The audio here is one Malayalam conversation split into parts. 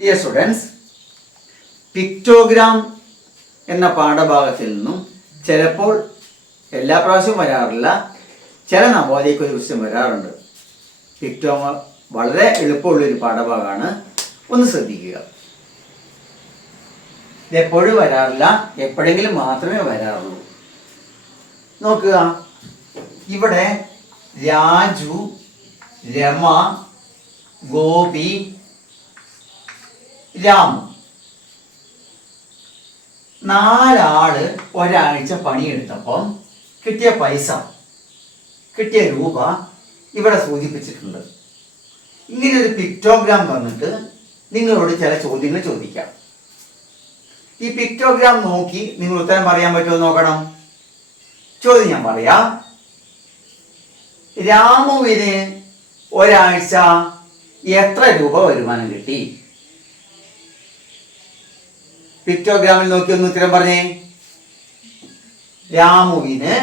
ഡിയർ സ്റ്റുഡൻസ്, പിക്ടോഗ്രാം എന്ന പാഠഭാഗത്തിൽ നിന്നും ചിലപ്പോൾ എല്ലാ പ്രാവശ്യവും വരാറില്ല, ചില നവോദയയ്ക്ക് ഒരു ക്വസ്റ്റ്യൻ വരാറുണ്ട്. പിക്ടോഗ്രാം വളരെ എളുപ്പമുള്ളൊരു പാഠഭാഗമാണ്, ഒന്ന് ശ്രദ്ധിക്കുക. ഇതെപ്പോഴും വരാറില്ല, എപ്പോഴെങ്കിലും മാത്രമേ വരാറുള്ളൂ. നോക്കുക, ഇവിടെ രാജു, രമ, ഗോപി, രാമു, 4 ഒരാഴ്ച പണിയെടുത്തപ്പം കിട്ടിയ പൈസ, കിട്ടിയ രൂപ ഇവിടെ സൂചിപ്പിച്ചിട്ടുണ്ട്. ഇങ്ങനെ ഒരു പിക്ടോഗ്രാം തന്നിട്ട് നിങ്ങളോട് ചില ചോദ്യങ്ങൾ ചോദിക്കാം. ഈ പിക്ടോഗ്രാം നോക്കി നിങ്ങൾ ഉത്തരം പറയാൻ പറ്റുമോ നോക്കണം. ചോദ്യം ഞാൻ പറയാം. രാമുവിന് ഒരാഴ്ച എത്ര രൂപ വരുമാനം കിട്ടി? പിക്ടോഗ്രാമിൽ നോക്കി ഒന്ന് ഉത്തരം പറഞ്ഞേ. രാമുവിന്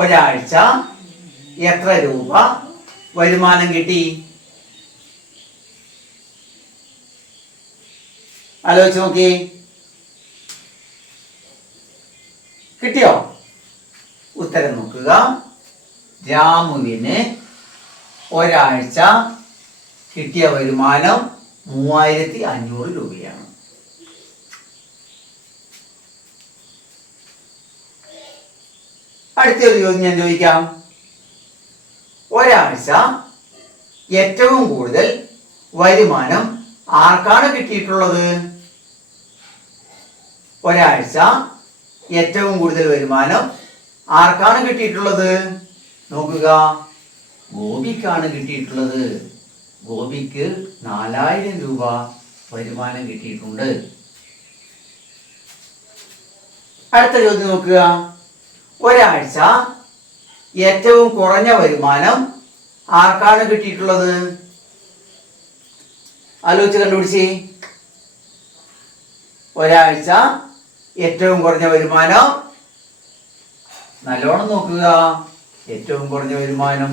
ഒരാഴ്ച എത്ര രൂപ വരുമാനം കിട്ടി? ആലോചിച്ച് നോക്കി. കിട്ടിയോ? ഉത്തരം നോക്കുക. രാമുവിന് ഒരാഴ്ച കിട്ടിയ വരുമാനം 3500 രൂപയാണ്. അടുത്തൊരു ചോദ്യം ഞാൻ ചോദിക്കാം. ഒരാഴ്ച ഏറ്റവും കൂടുതൽ വരുമാനം ആർക്കാണ് കിട്ടിയിട്ടുള്ളത്? ഒരാഴ്ച ഏറ്റവും കൂടുതൽ വരുമാനം ആർക്കാണ് കിട്ടിയിട്ടുള്ളത്? നോക്കുക, ഗോപിക്കാണ് കിട്ടിയിട്ടുള്ളത്. ഗോപിക്ക് 4000 രൂപ വരുമാനം കിട്ടിയിട്ടുണ്ട്. അടുത്ത ചോദ്യം നോക്കുക. ഒരാഴ്ച ഏറ്റവും കുറഞ്ഞ വരുമാനം ആർക്കാണ് കിട്ടിയിട്ടുള്ളത്? ആലോചിച്ച് കണ്ടുപിടിച്ചേ. ഒരാഴ്ച ഏറ്റവും കുറഞ്ഞ വരുമാനം, നല്ലോണം നോക്കുക. ഏറ്റവും കുറഞ്ഞ വരുമാനം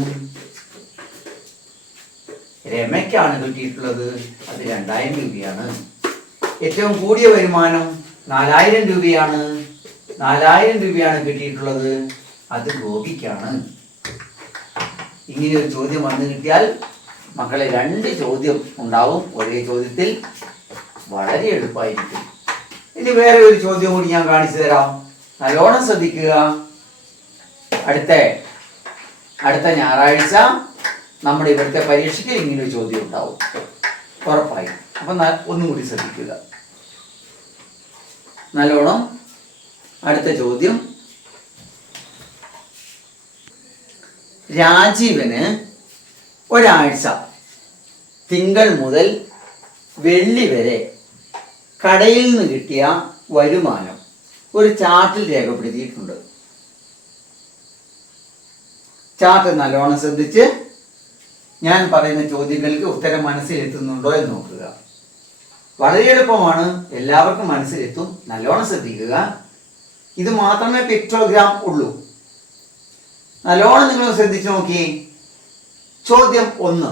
രമയ്ക്കാണ് കിട്ടിയിട്ടുള്ളത്. അത് 2000 രൂപയാണ്. ഏറ്റവും കൂടിയ വരുമാനം 4000 രൂപയാണ്. 4000 രൂപയാണ് കിട്ടിയിട്ടുള്ളത്. അത് ഗോപിക്കാണ്. ഇങ്ങനെ ഒരു ചോദ്യം വന്നു കിട്ടിയാൽ മക്കളെ 2 ചോദ്യം ഉണ്ടാവും ഒരേ ചോദ്യത്തിൽ. വളരെ എളുപ്പമായിരിക്കും. ഇനി വേറെ ഒരു ചോദ്യം കൂടി ഞാൻ കാണിച്ചു തരാം. നല്ലോണം ശ്രദ്ധിക്കുക. അടുത്ത ഞായറാഴ്ച നമ്മുടെ ഇവിടുത്തെ പരീക്ഷയ്ക്ക് ഇങ്ങനെ ഒരു ചോദ്യം ഉണ്ടാവും ഉറപ്പായി. അപ്പൊ ഒന്നും കൂടി ശ്രദ്ധിക്കുക നല്ലോണം. അടുത്ത ചോദ്യം. രാജീവന് ഒരാഴ്ച തിങ്കൾ മുതൽ വെള്ളി വരെ കടയിൽ നിന്ന് കിട്ടിയ വരുമാനം ഒരു ചാർട്ടിൽ രേഖപ്പെടുത്തിയിട്ടുണ്ട്. ചാർട്ട് നല്ലോണം ശ്രദ്ധിച്ച് ഞാൻ പറയുന്ന ചോദ്യങ്ങൾക്ക് ഉത്തരം മനസ്സിലെത്തുന്നുണ്ടോ എന്ന് നോക്കുക. വളരെ എളുപ്പമാണ്, എല്ലാവർക്കും മനസ്സിലെത്തും. നല്ലോണം ശ്രദ്ധിക്കുക. ഇത് മാത്രമേ പിക്ടോഗ്രാം ഉള്ളൂ. നല്ലോണം നിങ്ങൾ ശ്രദ്ധിച്ചു നോക്കി. ചോദ്യം 1.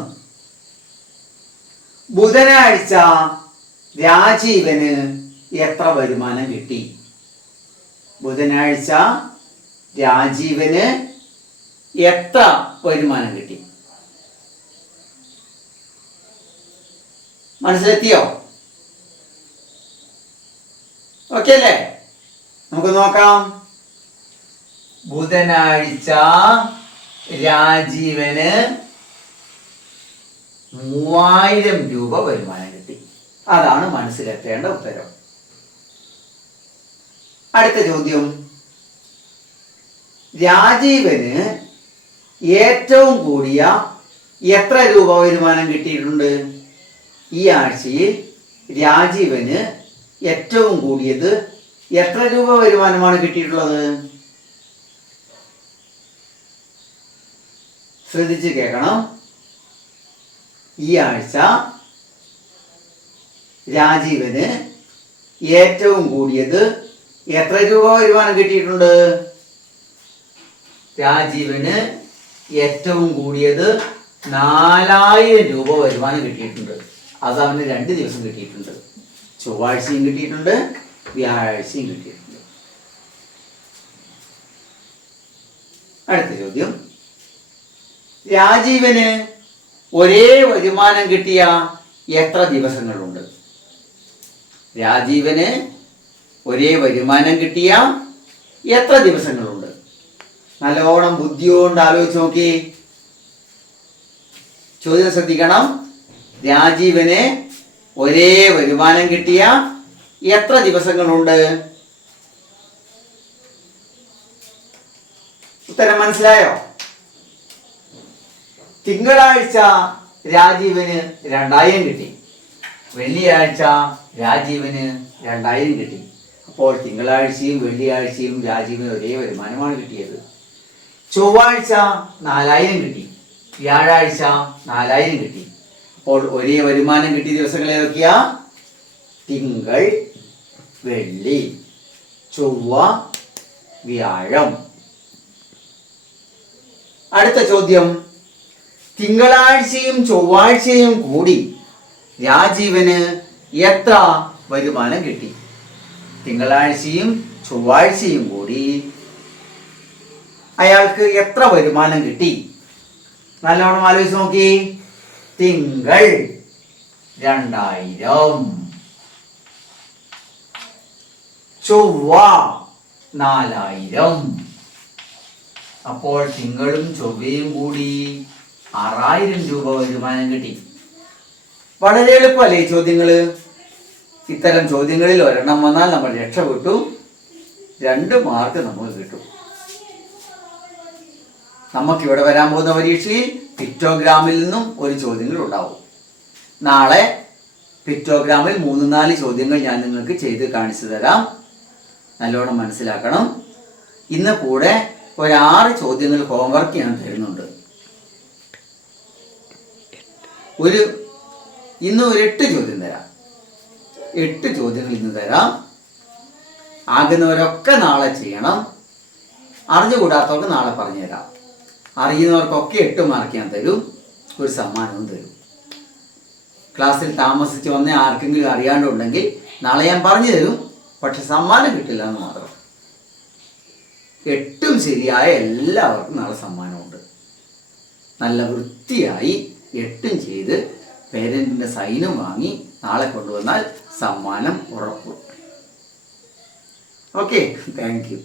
ബുധനാഴ്ച രാജീവന് എത്ര വരുമാനം കിട്ടി? ബുധനാഴ്ച രാജീവന് എത്ര വരുമാനം കിട്ടി? മനസ്സിലെത്തിയോ? ഓക്കെ അല്ലേ? നമുക്ക് നോക്കാം. ബുധനാഴ്ച രാജീവന് 3000 രൂപ വരുമാനം കിട്ടി. അതാണ് മനസ്സിലെത്തേണ്ട ഉത്തരം. അടുത്ത ചോദ്യം. രാജീവന് ഏറ്റവും കൂടിയ എത്ര രൂപ വരുമാനം കിട്ടിയിട്ടുണ്ട്? ഈ ആഴ്ചയിൽ രാജീവന് ഏറ്റവും കൂടിയത് എത്ര രൂപ വരുമാനമാണ് കിട്ടിയിട്ടുള്ളത്? ശ്രദ്ധിച്ച് കേൾക്കണം. ഈ ആഴ്ച രാജീവന് ഏറ്റവും കൂടിയത് എത്ര രൂപ വരുമാനം കിട്ടിയിട്ടുണ്ട്? രാജീവന് ഏറ്റവും കൂടിയത് 4000 രൂപ വരുമാനം കിട്ടിയിട്ടുണ്ട്. അത് അവന് 2 ദിവസം കിട്ടിയിട്ടുണ്ട്. ചൊവ്വാഴ്ചയും കിട്ടിയിട്ടുണ്ട്, വ്യാഴാഴ്ചയും കിട്ടിയിട്ടുണ്ട്. അടുത്ത ചോദ്യം, രാജീവന് ഒരേ വരുമാനം കിട്ടിയ എത്ര ദിവസങ്ങളുണ്ട്? രാജീവന് ഒരേ വരുമാനം കിട്ടിയ എത്ര ദിവസങ്ങളുണ്ട്? നല്ലോണം ബുദ്ധിയോണ്ട് ആലോചിച്ച് നോക്കി. ചോദ്യം ശ്രദ്ധിക്കണം. രാജീവന് ഒരേ വരുമാനം കിട്ടിയ എത്ര ദിവസങ്ങളുണ്ട്? ഉത്തരം മനസ്സിലായോ? തിങ്കളാഴ്ച രാജീവന് 2000 കിട്ടി, വെള്ളിയാഴ്ച രാജീവന് 2000 കിട്ടി. അപ്പോൾ തിങ്കളാഴ്ചയും വെള്ളിയാഴ്ചയും രാജീവന് ഒരേ വരുമാനമാണ് കിട്ടിയത്. ചൊവ്വാഴ്ച 4000 കിട്ടി, വ്യാഴാഴ്ച 4000 കിട്ടി. അപ്പോൾ ഒരേ വരുമാനം കിട്ടിയ ദിവസങ്ങൾ ഏതൊക്കെയാ? തിങ്കൾ, വെള്ളി, ചൊവ്വ, വ്യാഴം. അടുത്ത ചോദ്യം, തിങ്കളാഴ്ചയും ചൊവ്വാഴ്ചയും കൂടി രാജീവന് എത്ര വരുമാനം കിട്ടി? തിങ്കളാഴ്ചയും ചൊവ്വാഴ്ചയും കൂടി അയാൾക്ക് എത്ര വരുമാനം കിട്ടി? നല്ലോണം ആലോചിച്ച് നോക്കി. തിങ്കൾ 2000, ചൊവ്വ 4000. അപ്പോൾ തിങ്കളും ചൊവ്വയും കൂടി 6000 രൂപ വരുമാനം കിട്ടി. വളരെ എളുപ്പമല്ലേ ഈ ചോദ്യങ്ങള്? ഇത്തരം ചോദ്യങ്ങളിൽ ഒരെണ്ണം വന്നാൽ നമ്മൾ രക്ഷപ്പെട്ടു, 2 മാർക്ക് നമുക്ക് കിട്ടും. നമുക്കിവിടെ വരാൻ പോകുന്ന പരീക്ഷയിൽ പിക്ടോഗ്രാമിൽ നിന്നും ഒരു ചോദ്യങ്ങൾ ഉണ്ടാവും. നാളെ പിക്ടോഗ്രാമിൽ 3-4 ചോദ്യങ്ങൾ ഞാൻ നിങ്ങൾക്ക് ചെയ്ത് കാണിച്ചു തരാം. നല്ലോണം മനസ്സിലാക്കണം. ഇന്ന് കൂടെ ഒരു 6 ചോദ്യങ്ങൾ ഹോംവർക്ക് ഞാൻ തരുന്നുണ്ട്. ഇന്ന് ഒരു 8 ചോദ്യം തരാം. 8 ചോദ്യങ്ങൾ ഇന്ന് തരാം. ആകുന്നവരൊക്കെ നാളെ ചെയ്യണം. അറിഞ്ഞുകൂടാത്തവർക്ക് നാളെ പറഞ്ഞുതരാം. അറിയുന്നവർക്കൊക്കെ 8 മാർക്ക് ഞാൻ തരും, ഒരു സമ്മാനവും തരും. ക്ലാസ്സിൽ താമസിച്ച് വന്ന ആർക്കെങ്കിലും അറിയാണ്ടുണ്ടെങ്കിൽ നാളെ ഞാൻ പറഞ്ഞു തരും, പക്ഷെ സമ്മാനം കിട്ടില്ല എന്ന് മാത്രം. 8 ശരിയായ എല്ലാവർക്കും നാളെ സമ്മാനമുണ്ട്. നല്ല വൃത്തിയായി 8 ചെയ്ത് പേരൻറ്റിൻ്റെ സൈനും വാങ്ങി നാളെ കൊണ്ടുവന്നാൽ സമ്മാനം ഉറപ്പ്. Okay, thank you.